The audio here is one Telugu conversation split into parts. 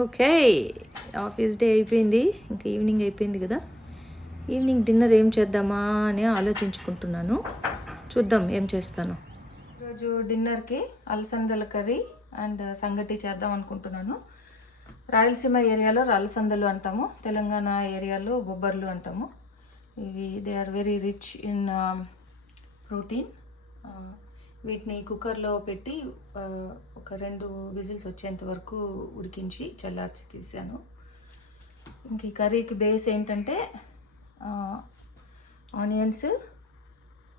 ఓకే, ఆఫీస్ డే అయిపోయింది, ఇంకా ఈవినింగ్ అయిపోయింది కదా. ఈవినింగ్ డిన్నర్ ఏం చేద్దామా అని ఆలోచించుకుంటున్నాను. చూద్దాం ఏం చేస్తాను. ఈరోజు డిన్నర్కి అలసందల కర్రీ అండ్ సంగటి చేద్దాం అనుకుంటున్నాను. రాయలసీమ ఏరియాలో అలసందలు అంటాము, తెలంగాణ ఏరియాలో బొబ్బర్లు అంటాము. ఇవి they are very rich in protein. వీటిని కుక్కర్లో పెట్టి ఒక 2 విజిల్స్ వచ్చేంత వరకు ఉడికించి చల్లార్చి తీసాను. ఇంక ఈ కర్రీకి బేస్ ఏంటంటే onions,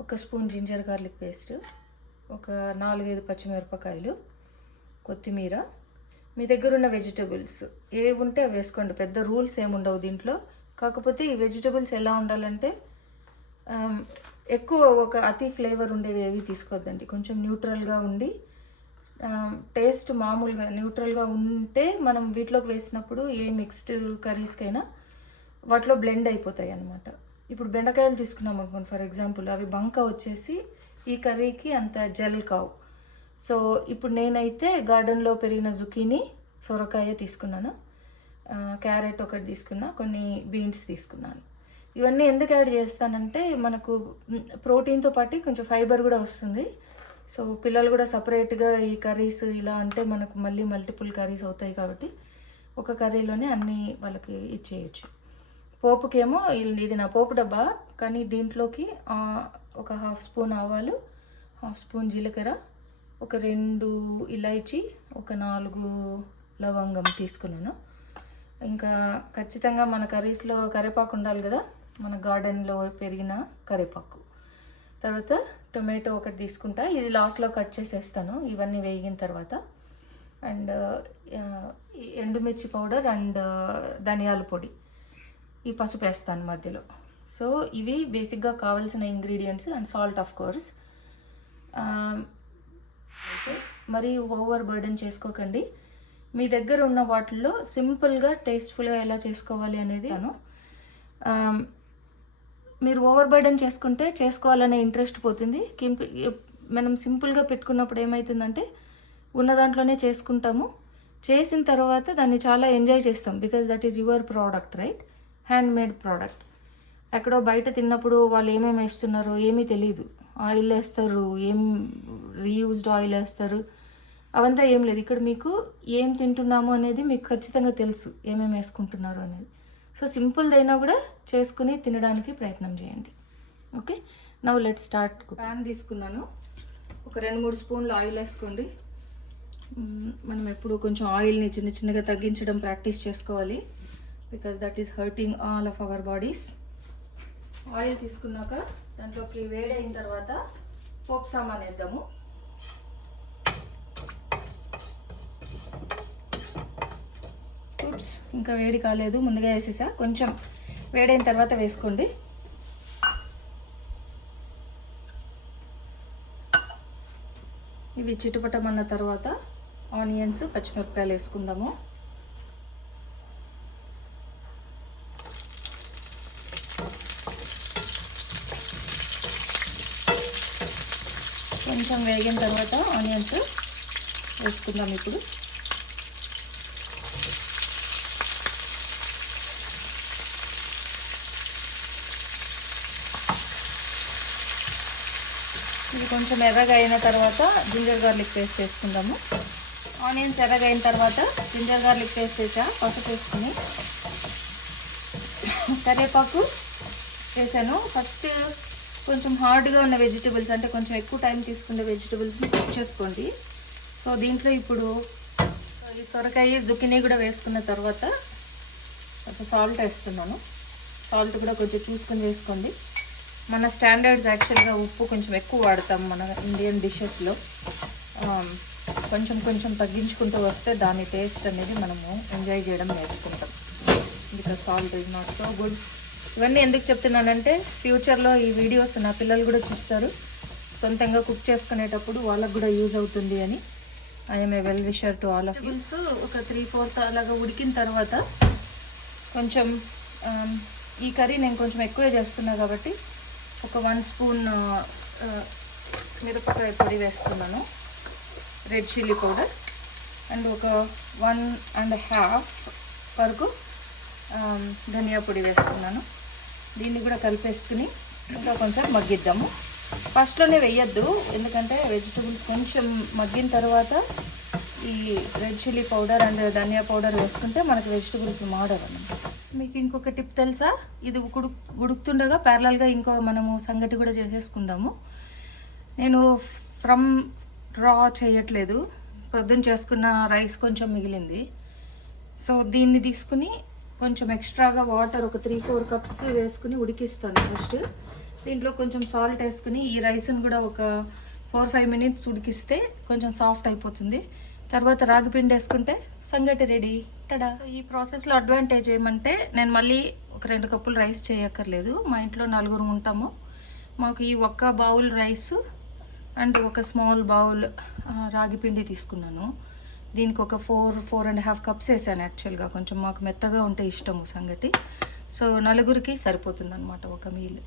1 spoon ginger garlic paste, ఒక 4-5 పచ్చిమిరపకాయలు, కొత్తిమీర, మీ దగ్గర ఉన్న వెజిటబుల్స్ ఏవి ఉంటే అవి వేసుకోండి. పెద్ద రూల్స్ ఏమి ఉండవు దీంట్లో. కాకపోతే ఈ వెజిటబుల్స్ ఎలా ఉండాలంటే ఎక్కువ ఒక అతి ఫ్లేవర్ ఉండేవి ఏవి తీసుకోవద్దండి. కొంచెం న్యూట్రల్గా ఉండి టేస్ట్ మామూలుగా న్యూట్రల్గా ఉంటే మనం వీటిలోకి వేసినప్పుడు ఏ మిక్స్డ్ కర్రీస్కైనా వాటిలో బ్లెండ్ అయిపోతాయి అన్నమాట. ఇప్పుడు బెండకాయలు తీసుకున్నాం అనుకోండి ఫర్ ఎగ్జాంపుల్, అవి బంక వచ్చేసి ఈ కర్రీకి అంత జెల్ కావు. సో ఇప్పుడు నేనైతే గార్డెన్లో పెరిగిన జుకీని, సొరకాయ తీసుకున్నాను, క్యారెట్ ఒకటి తీసుకున్నా, కొన్ని బీన్స్ తీసుకున్నాను. ఇవన్నీ ఎందుకు యాడ్ చేస్తానంటే మనకు ప్రోటీన్తో పాటు కొంచెం ఫైబర్ కూడా వస్తుంది. సో పిల్లలు కూడా సపరేట్గా ఈ కర్రీస్ ఇలా అంటే మనకు మళ్ళీ మల్టిపుల్ కర్రీస్ అవుతాయి కాబట్టి ఒక కర్రీలోనే అన్నీ వాళ్ళకి ఇచ్చేయచ్చు. పోపుకేమో ఇది నా పోపు డబ్బా, కానీ దీంట్లోకి ఒక 1/2 స్పూన్ ఆవాలు, 1/2 స్పూన్ జీలకర్ర, ఒక 2 ఇలాచీ, ఒక 4 లవంగం తీసుకున్నాను. ఇంకా ఖచ్చితంగా మన కర్రీస్లో కరివేపాకు ఉండాలి కదా, మన గార్డెన్లో పెరిగిన కరివేపాకు. తర్వాత టొమాటో ఒకటి తీసుకుంటా, ఇది లాస్ట్లో కట్ చేసేస్తాను ఇవన్నీ వేగిన తర్వాత. అండ్ ఎండుమిర్చి పౌడర్ అండ్ ధనియాల పొడి, ఈ పసుపు వేస్తాను మధ్యలో. సో ఇవి బేసిక్గా కావాల్సిన ingredients. And salt of course. Okay, మరి ఓవర్ బర్డెన్ చేసుకోకండి. మీ దగ్గర ఉన్న వాటిల్లో సింపుల్గా టేస్ట్ఫుల్గా ఎలా చేసుకోవాలి అనేది మీరు ఓవర్ బర్డెన్ చేసుకుంటే చేసుకోవాలనే ఇంట్రెస్ట్ పోతుంది. మనం సింపుల్గా పెట్టుకున్నప్పుడు ఏమవుతుందంటే ఉన్న దాంట్లోనే చేసుకుంటాము, చేసిన తర్వాత దాన్ని చాలా ఎంజాయ్ చేస్తాం. Because that is your product, right? Hand made product. ఎక్కడో బయట తిన్నప్పుడు వాళ్ళు ఏమేమి వేస్తున్నారో ఏమీ తెలియదు. ఆయిల్ వేస్తారు, రీయూజ్డ్ ఆయిల్ వేస్తారు, అవంతా ఏం లేదు. ఇక్కడ మీకు ఏం తింటున్నాము అనేది మీకు ఖచ్చితంగా తెలుసు, ఏమేమి వేసుకుంటున్నారు అనేది. సో సింపుల్దైనా కూడా చేసుకుని తినడానికి ప్రయత్నం చేయండి. Okay, now let start. Pan తీసుకున్నాను, ఒక 2-3 స్పూన్లు ఆయిల్ వేసుకోండి. మనం ఎప్పుడు కొంచెం ఆయిల్ని చిన్న చిన్నగా తగ్గించడం ప్రాక్టీస్ చేసుకోవాలి, because that is hurting all of our bodies. Oil తీసుకున్నాక దాంట్లోకి వేడైన తర్వాత పోపు సామాన్ వేద్దాము. ఇంకా వేడి కాలేదు, ముందుగా వేసేసా. కొంచెం వేడైన తర్వాత వేసుకోండి. ఇవి చిటుపటమన్న తర్వాత ఆనియన్స్, పచ్చిమిరపకాయలు వేసుకుందాము. కొంచెం వేగిన తర్వాత ఆనియన్స్ వేసుకుందాం. ఇప్పుడు ఇది కొంచెం ఎర్రగా అయిన తర్వాత జింజర్ గార్లిక్ పేస్ట్ వేసుకుందాము. ఆనియన్స్ ఎర్రగా అయిన తర్వాత జింజర్ గార్లిక్ పేస్ట్ వేసా, పసుపు వేసుకుని కరివేపాకు వేసాను. ఫస్ట్ కొంచెం హార్డ్గా ఉన్న వెజిటబుల్స్, అంటే కొంచెం ఎక్కువ టైం తీసుకునే వెజిటబుల్స్ని కుక్ చేసుకోండి. సో దీంట్లో ఇప్పుడు ఈ సొరకాయ, జుకినీ కూడా వేసుకున్న తర్వాత కొంచెం సాల్ట్ వేస్తున్నాను. సాల్ట్ కూడా కొంచెం చూసుకొని వేసుకోండి. మన స్టాండర్డ్స్ యాక్చువల్గా ఉప్పు కొంచెం ఎక్కువ వాడతాం మన ఇండియన్ డిషెస్లో. కొంచెం కొంచెం తగ్గించుకుంటూ వస్తే దాని టేస్ట్ అనేది మనము ఎంజాయ్ చేయడం నేర్చుకుంటాం. Because salt is not so good. ఇవన్నీ ఎందుకు చెప్తున్నానంటే ఫ్యూచర్లో ఈ వీడియోస్ నా పిల్లలు కూడా చూస్తారు, సొంతంగా కుక్ చేసుకునేటప్పుడు వాళ్ళకు కూడా యూజ్ అవుతుంది అని. I'm a well wisher to all of you. ఒక 3/4 అలాగా ఉడికిన తర్వాత కొంచెం ఈ కర్రీ నేను కొంచెం ఎక్కువే చేస్తున్నా కాబట్టి ఒక 1 స్పూన్ మిరపకాయ పొడి వేస్తున్నాను, రెడ్ చిల్లీ పౌడర్, అండ్ ఒక 1.5 వరకు ధనియా పొడి వేస్తున్నాను. దీన్ని కూడా కలిపేసుకుని ఇంకా కొంచెం మగ్గిద్దాము. ఫస్ట్లోనే వేయద్దు, ఎందుకంటే వెజిటబుల్స్ కొంచెం మగ్గిన తర్వాత ఈ రెడ్ చిల్లీ పౌడర్ అండ్ ధనియా పౌడర్ వేసుకుంటే మనకి వెజిటబుల్స్ మాడవన్నమాట. మీకు ఇంకొక టిప్ తెలుసా? ఇది ఉడుకుతుండగా ప్యారలల్గా మనము సంగటి కూడా చేసేసుకుందాము. నేను ఫ్రమ్ రా చేయట్లేదు, పొద్దున్న చేసుకున్న రైస్ కొంచెం మిగిలింది. సో దీన్ని తీసుకుని కొంచెం ఎక్స్ట్రాగా వాటర్ ఒక 3-4 కప్స్ వేసుకుని ఉడికిస్తాను ఫస్ట్. దీంట్లో కొంచెం సాల్ట్ వేసుకుని ఈ రైస్ని కూడా ఒక 4-5 మినిట్స్ ఉడికిస్తే కొంచెం సాఫ్ట్ అయిపోతుంది. తర్వాత రాగి పిండి వేసుకుంటే సంగటి రెడీ. టడా. ఈ ప్రాసెస్లో అడ్వాంటేజ్ ఏమంటే నేను మళ్ళీ ఒక 2 కప్పులు రైస్ చేయక్కర్లేదు. మా ఇంట్లో 4 ఉంటాము. మాకు ఈ ఒక్క బౌల్ రైస్ అండ్ ఒక స్మాల్ బౌల్ రాగి పిండి తీసుకున్నాను. దీనికి ఒక 4.5 కప్స్ వేసాను. యాక్చువల్గా కొంచెం మాకు మెత్తగా ఉంటే ఇష్టము సంగటి. సో 4కి సరిపోతుంది అనమాట ఒక మీల్.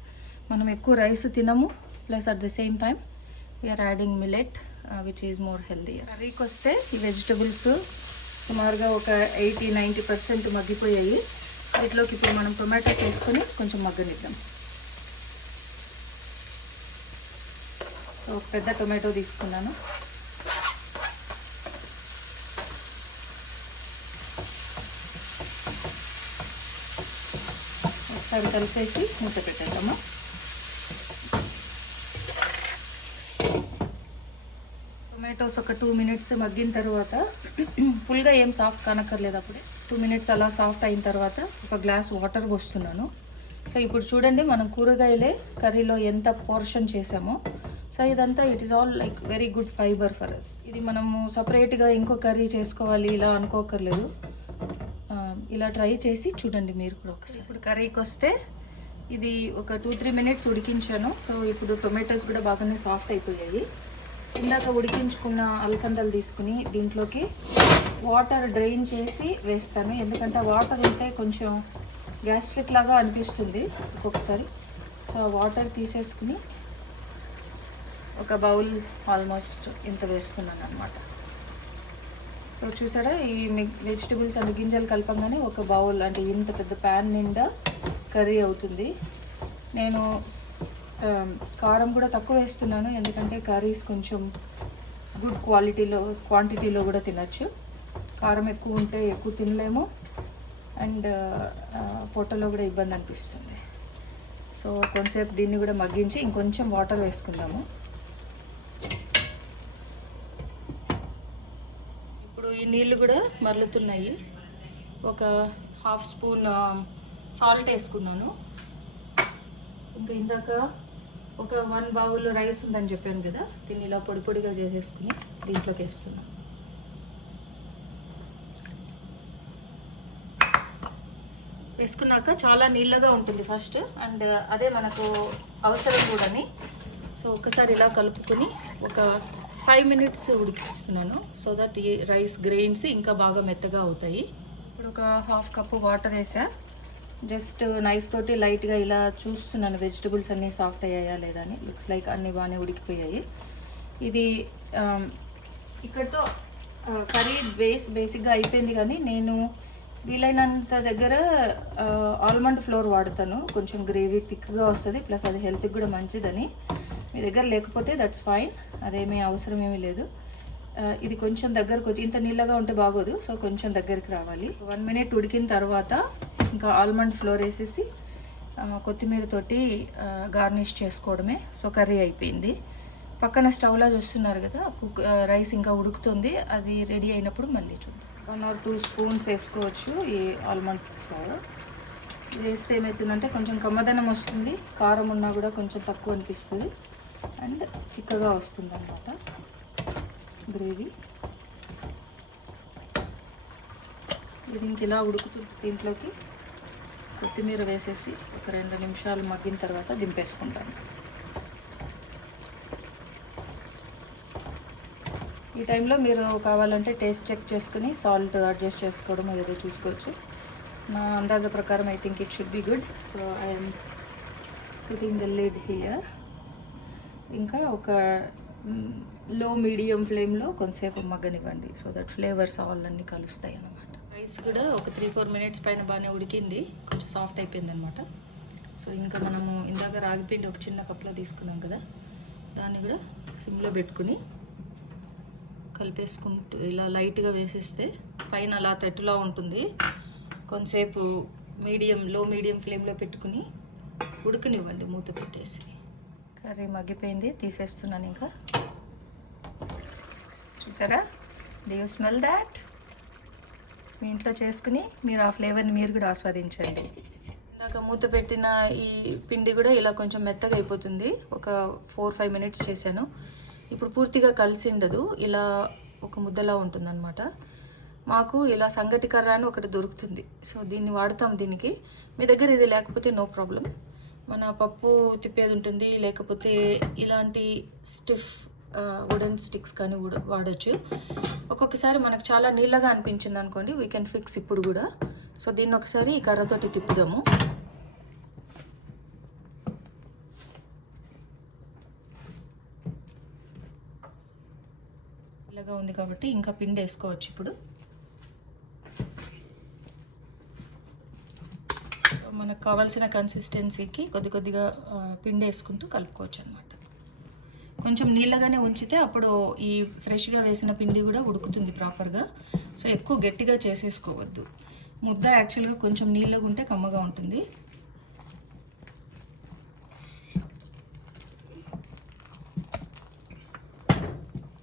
మనం ఎక్కువ రైస్ తినము, plus at the same time we are adding millet which is more healthy. కర్రీకి వస్తే ఈ వెజిటబుల్స్ సుమారుగా ఒక 80-90% మగ్గిపోయాయి. వీటిలోకి ఇప్పుడు మనం టొమాటోస్ వేసుకొని కొంచెం మగ్గనిద్దాం. సో పెద్ద టొమాటో తీసుకున్నాను. ఒకసారి కలిపేసి మూత పెట్టేద్దాము. టొమాటోస్ ఒక 2 మినిట్స్ మగ్గిన తర్వాత ఫుల్గా ఏం సాఫ్ట్ కానక్కర్లేదు. అప్పుడే 2 మినిట్స్ అలా సాఫ్ట్ అయిన తర్వాత ఒక గ్లాస్ వాటర్ పోస్తున్నాను. సో ఇప్పుడు చూడండి, మనం కూరగాయలే కర్రీలో ఎంత పోర్షన్ చేసామో. సో ఇదంతా it is all like very good fibre for us. ఇది మనము సపరేట్గా ఇంకో కర్రీ చేసుకోవాలి ఇలా అనుకోకర్లేదు. ఇలా ట్రై చేసి చూడండి మీరు కూడా ఒకసారి. ఇప్పుడు కర్రీకి వస్తే ఇది ఒక 2-3 మినిట్స్ ఉడికించాను. సో ఇప్పుడు టొమాటోస్ కూడా బాగానే సాఫ్ట్ అయిపోయాయి. ఇందాక ఉడికించుకున్న అలసందలు తీసుకుని దీంట్లోకి వాటర్ డ్రైన్ చేసి వేస్తాను. ఎందుకంటే వాటర్ ఉంటే కొంచెం గ్యాస్ట్రిక్ లాగా అనిపిస్తుంది ఒక్కొక్కసారి. సో వాటర్ తీసేసుకుని ఒక బౌల్ ఆల్మోస్ట్ ఇంత వేస్తున్నాను అనమాట. సో చూసారా, ఈ వెజిటబుల్స్ అండ్ గింజలు కలపంగానే ఒక బౌల్ అంటే ఇంత పెద్ద ప్యాన్ నిండా కర్రీ అవుతుంది. నేను కారం కూడా తక్కువ వేస్తున్నాను, ఎందుకంటే కర్రీస్ కొంచెం గుడ్ క్వాంటిటీలో కూడా తినచ్చు. కారం ఎక్కువ ఉంటే ఎక్కువ తినలేము అండ్ పొట్టలో కూడా ఇబ్బంది అనిపిస్తుంది. సో కొంతసేపు దీన్ని కూడా మగ్గించి ఇంకొంచెం వాటర్ వేసుకుందాము. ఇప్పుడు ఈ నీళ్ళు కూడా మరలుతున్నాయి. ఒక 1/2 స్పూన్ సాల్ట్ వేసుకున్నాను. ఇంకా ఇందాక ఒక 1 బౌల్ రైస్ ఉందని చెప్పాను కదా, దీన్ని ఇలా పొడి పొడిగా చేసేసుకుని దీంట్లోకి వేస్తున్నాను. వేసుకున్నాక చాలా నీళ్ళగా ఉంటుంది ఫస్ట్, అండ్ అదే మనకు అవసరం కూడాని. సో ఒకసారి ఇలా కలుపుకొని ఒక 5 మినిట్స్ ఉడికిస్తున్నాను, సో దట్ ఈ రైస్ గ్రెయిన్స్ ఇంకా బాగా మెత్తగా అవుతాయి. ఇప్పుడు ఒక 1/2 కప్పు వాటర్ వేసా. జస్ట్ నైఫ్ తోటి లైట్గా ఇలా చూస్తున్నాను వెజిటబుల్స్ అన్నీ సాఫ్ట్ అయ్యాయా లేదా అని. లుక్స్ లైక్ అన్నీ బాగానే ఉడికిపోయాయి. ఇది ఇక్కడతో కర్రీ బేసిక్గా అయిపోయింది, కానీ నేను వీలైనంత దగ్గర ఆల్మండ్ ఫ్లోర్ వాడతాను. కొంచెం గ్రేవీ థిక్గా వస్తుంది, ప్లస్ అది హెల్త్కి కూడా మంచిదని. మీ దగ్గర లేకపోతే దట్స్ ఫైన్, అదేమీ అవసరం ఏమీ లేదు. ఇది కొంచెం దగ్గరకు వచ్చి, ఇంత నీళ్ళగా ఉంటే బాగోదు, సో కొంచెం దగ్గరికి రావాలి. 1 మినిట్ ఉడికిన తర్వాత ఇంకా ఆల్మండ్ ఫ్లోర్ వేసేసి కొత్తిమీర తోటి గార్నిష్ చేసుకోవడమే. సో కర్రీ అయిపోయింది. పక్కన స్టవ్లో చూస్తున్నారు కదా, రైస్ ఇంకా ఉడుకుతుంది. అది రెడీ అయినప్పుడు మళ్ళీ చూద్దాం. 1 or 2 స్పూన్స్ వేసుకోవచ్చు ఈ ఆల్మండ్ ఫ్లోర్. ఇది వేస్తే ఏమవుతుందంటే కొంచెం కమ్మదనం వస్తుంది, కారం ఉన్నా కూడా కొంచెం తక్కువ అనిపిస్తుంది అండ్ చిక్కగా వస్తుంది అన్నమాట గ్రేవీ. ఇది ఇంక ఇలా ఉడుకుతుంది. దీంట్లోకి కొత్తిమీర వేసేసి ఒక 2 నిమిషాలు మగ్గిన తర్వాత దింపేసుకుంటాను. ఈ టైంలో మీరు కావాలంటే టేస్ట్ చెక్ చేసుకుని సాల్ట్ అడ్జస్ట్ చేసుకోవడం ఏదో చూసుకోవచ్చు. నా అందాజ ప్రకారం I think it should be good. So I'm putting the lid here. ఇంకా ఒక లో మీడియం ఫ్లేమ్లో కొంతసేపు మగ్గనివ్వండి. సో దట్ ఫ్లేవర్స్ ఆల్ అన్నీ కలుస్తాయి అన్నమాట. రైస్ కూడా ఒక 3-4 మినిట్స్ పైన బాగానే ఉడికింది, కొంచెం సాఫ్ట్ అయిపోయింది అనమాట. సో ఇంకా మనము ఇందాక రాగిపిండి ఒక చిన్న కప్లో తీసుకున్నాం కదా, దాన్ని కూడా సిమ్లో పెట్టుకుని కలిపేసుకుంటూ ఇలా లైట్గా వేసేస్తే పైన అలా తట్టులా ఉంటుంది. కొంతసేపు లో మీడియం ఫ్లేమ్లో పెట్టుకుని ఉడకనివ్వండి మూత పెట్టేసి. కర్రీ మగ్గిపోయింది, తీసేస్తున్నాను. ఇంకా చూసారా, డు యూ స్మెల్ దాట్? మీ ఇంట్లో చేసుకుని మీరు ఆ ఫ్లేవర్ని మీరు కూడా ఆస్వాదించండి. ఇందాక మూత పెట్టిన ఈ పిండి కూడా ఇలా కొంచెం మెత్తగా అయిపోతుంది. ఒక 4-5 మినిట్స్ చేశాను. ఇప్పుడు పూర్తిగా కలిసి ఉండదు, ఇలా ఒక ముద్దలా ఉంటుందన్నమాట. మాకు ఇలా సంగటి కర్ర అని ఒకటి దొరుకుతుంది, సో దీన్ని వాడతాం దీనికి. మీ దగ్గర ఇది లేకపోతే నో ప్రాబ్లం, మన పప్పు తిప్పేది ఉంటుంది, లేకపోతే ఇలాంటి స్టిఫ్ వుడెన్ స్టిక్స్ కానీ వాడచ్చు. ఒక్కొక్కసారి మనకు చాలా నీళ్ళగా అనిపించింది అనుకోండి, వీ కెన్ ఫిక్స్ ఇప్పుడు కూడా. సో దీన్ని ఒకసారి ఈ కర్రతోటి తిప్పుదాము. ఇలాగా ఉంది కాబట్టి ఇంకా పిండి వేసుకోవచ్చు ఇప్పుడు. మనకు కావాల్సిన కన్సిస్టెన్సీకి కొద్దిగా పిండి వేసుకుంటూ కలుపుకోవచ్చు అనమాట. కొంచెం నీళ్ళగానే ఉంచితే అప్పుడు ఈ ఫ్రెష్గా వేసిన పిండి కూడా ఉడుకుతుంది ప్రాపర్గా. సో ఎక్కువ గట్టిగా చేసేసుకోవద్దు. ముద్ద యాక్చువల్గా కొంచెం నీళ్ళగా ఉంటే కమ్మగా ఉంటుంది.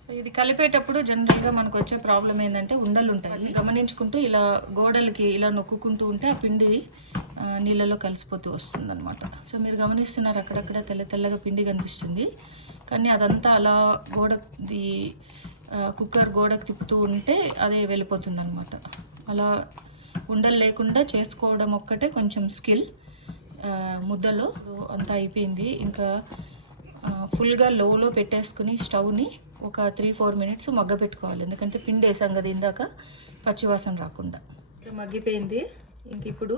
సో ఇది కలిపేటప్పుడు జనరల్గా మనకు వచ్చే ప్రాబ్లం ఏంటంటే ఉండలు ఉంటాయి. గమనించుకుంటూ ఇలా గోడలకి ఇలా నొక్కుంటూ ఉంటే ఆ పిండి నీళ్ళలో కలిసిపోతూ వస్తుంది అనమాట. సో మీరు గమనిస్తున్నారు, అక్కడక్కడ తెల్లగా పిండి కనిపిస్తుంది, కానీ అదంతా అలా కుక్కర్ గోడకు తిప్పుతూ ఉంటే అదే వెళ్ళిపోతుంది అనమాట. అలా ఉండలు లేకుండా చేసుకోవడం ఒక్కటే కొంచెం స్కిల్. ముద్దలో అంతా అయిపోయింది. ఇంకా ఫుల్గా లోలో పెట్టేసుకుని స్టవ్ని ఒక 3-4 మినిట్స్ మగ్గ పెట్టుకోవాలి, ఎందుకంటే పిండి వేసాం కదా ఇందాక, పచ్చివాసన రాకుండా. మగ్గిపోయింది. ఇంక ఇప్పుడు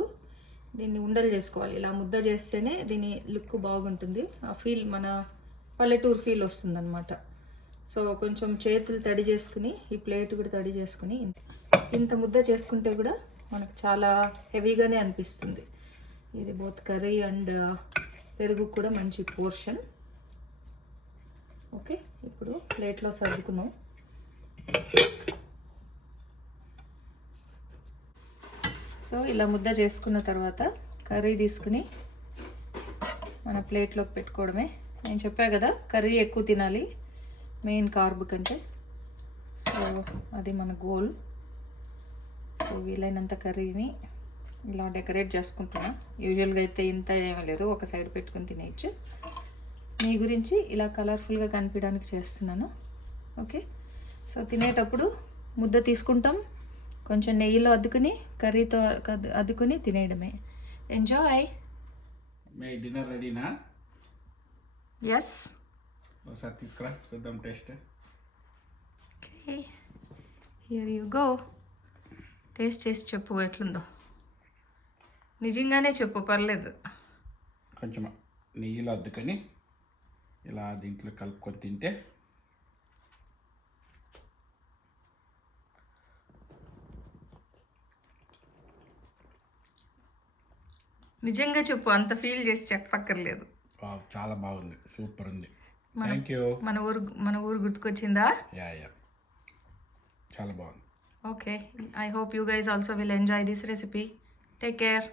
దీన్ని ఉండలు చేసుకోవాలి. ఇలా ముద్ద చేస్తేనే దీని లుక్ బాగుంటుంది, ఆ ఫీల్ మన పల్లెటూరు ఫీల్ వస్తుంది అనమాట. సో కొంచెం చేతులు తడి చేసుకుని, ఈ ప్లేట్ కూడా తడి చేసుకుని ఇంత ముద్ద చేసుకుంటే కూడా మనకు చాలా హెవీగానే అనిపిస్తుంది. ఇది బోత్ కర్రీ అండ్ పెరుగు కూడా మంచి పోర్షన్. ఓకే, ఇప్పుడు ప్లేట్లో సర్దుకుందాం. సో ఇలా ముద్ద చేసుకున్న తర్వాత కర్రీ తీసుకుని మన ప్లేట్లోకి పెట్టుకోవడమే. నేను చెప్పా కదా, కర్రీ ఎక్కువ తినాలి మెయిన్ కార్బ్ కంటే. సో అది మన గోల్. సో వీలైనంత కర్రీని ఇలా డెకరేట్ చేసుకుంటున్నా. యూజువల్గా అయితే ఇంత ఏమీ లేదు, ఒక సైడ్ పెట్టుకుని తినేయచ్చు. మీ గురించి ఇలా కలర్ఫుల్గా కనిపించడానికి చేస్తున్నాను. ఓకే, సో తినేటప్పుడు ముద్ద తీసుకుంటాం, కొంచెం నెయ్యిలో అద్దుకుని కర్రీతో అద్దుకుని తినేయడమే. ఎంజాయ్. మీ డిన్నర్ రెడీనా? ఎస్. ఒకసారి తీసుకురా చూద్దాం taste. Okay, here you go. Taste చేసి చెప్పు ఎట్లుందో. నిజంగానే చెప్పు, పర్లేదు. కొంచెం నెయ్యిలో అద్దుకొని ఇలా దీంట్లో కలుపుకొని తింటే నిజంగా చెప్పు, అంత ఫీల్ చేసి చెప్పక్కర్లేదు. చాలా బాగుంది, సూపర్ ఉంది. Thank you. మన ఊరు గుర్తుకొచ్చిందా? యా చాలా బాగుంది. Okay, I hope you guys also will enjoy this recipe. Take care.